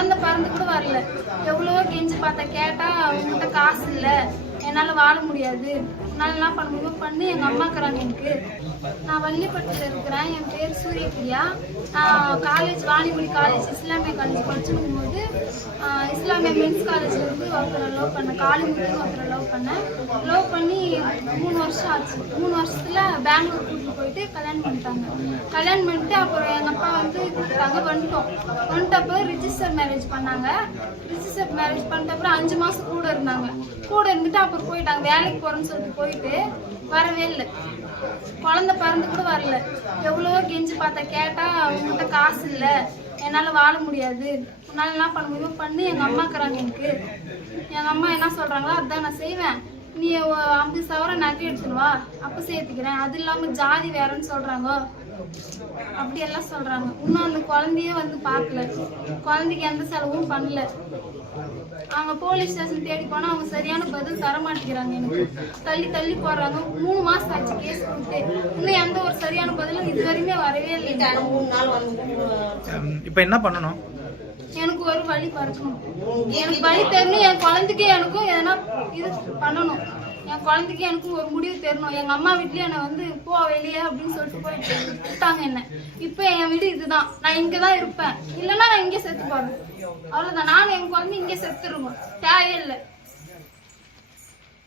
குழந்தை பிறந்து கூட வரல. எவ்வளவோ கெஞ்சி பார்த்தேன். கேட்டா உங்ககிட்ட காசு இல்லை, என்னால் வாழ முடியாது, என்னால் என்ன பண்ண முடியுமோ பண்ணி எங்கள் அம்மா இருக்கிறாங்க எனக்கு. நான் வள்ளிப்பட்டில் இருக்கிறேன். என் பேர் சூரியபிரியா. நான் காலேஜ் வாணிபுரி காலேஜ் இஸ்லாமிய காலேஜ் படிச்சுக்கும் போது இஸ்லாமிய மென்ஸ் காலேஜ்லேருந்து ஒருத்தரை லவ் பண்ணேன். காளிமுத்துன்னு ஒருத்தரை லவ் பண்ணேன். லவ் பண்ணி 3 வருஷம் ஆச்சு. 3 வருஷத்தில் பெங்களூர் கூட்டிட்டு போயிட்டு கல்யாணம் பண்ணிட்டாங்க. கல்யாணம் பண்ணிட்டு அப்புறம் எங்கள் அப்பா வந்து கூப்பிட்டாங்க. வந்துட்டப்போ ரிஜிஸ்டர் மேரேஜ் பண்ணாங்க. ரிஜிஸ்டர் மேரேஜ் பண்ணிட்டப்பறம் 5 மாதம் கூட இருந்தாங்க. கூட இருந்துட்டு அப்புறம் போயிட்டாங்க. வேலைக்கு போகிறேன்னு சொல்லிட்டு போயிட்டு வரவே இல்லை. குழந்தை பிறந்து கூட வரல. எவ்வளவோ கெஞ்சி பார்த்தேன். கேட்டா உங்ககிட்ட காசு இல்லை, என்னால் வாழ முடியாது, என்னால் என்ன பண்ண முடியுமோ பண்ணி எங்கள் அம்மா இருக்கிறாங்க எனக்கு. எங்கள் அம்மா என்ன சொல்கிறாங்களோ அதுதான் நான் செய்வேன். நீ 50,000 நகை எடுத்துன்னு வா, அப்போ சேர்த்துக்கிறேன். அது இல்லாமல் ஜாதி வேறன்னு சொல்கிறாங்க. அப்படியெல்லாம் சொல்கிறாங்க. இன்னும் அந்த குழந்தையே வந்து பார்க்கல. குழந்தைக்கு எந்த செலவும் பண்ணல. அவங்க போலீஸ் ஸ்டேஷன் தேடி போனால் அவங்க சரியான பதில் தர மாட்டேங்கிறாங்க. எனக்கு தள்ளி தள்ளி போடுறாங்க. 3 மாதம் ஆச்சு கேஸ் கொடுத்து. இன்னும் எந்த ஒரு சரியான பதிலும் இது வரையுமே வரவே இல்லை. 3 நாள் இப்போ என்ன பண்ணணும்? எனக்கு ஒரு வழி பறக்கணும். எனக்கு வழி தரணும். என் குழந்தைக்கு எனக்கும் எதனா இது பண்ணணும். என் குழந்தைக்கு எனக்கும் ஒரு முடிவு தரணும். எங்கள் அம்மா வீட்லேயே என்னை வந்து போ வெளியே அப்படின்னு சொல்லிட்டு போயிட்டு விட்டாங்க என்ன. இப்போ என் வீடு இதுதான். நான் இங்கே தான் இருப்பேன். இல்லைன்னா நான் இங்கே செத்து போறேன். அவ்வளோதான். நானும் என் குழந்தை இங்கே செத்துருவோம். தேவையே இல்லை.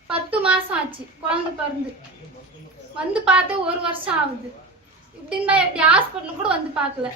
10 மாதம் ஆச்சு குழந்தை பிறந்து. வந்து பார்த்து 1 வருஷம் ஆகுது. இப்படின்னு தான் எப்படி ஹாஸ்பிட்டல் கூட வந்து பார்க்கல.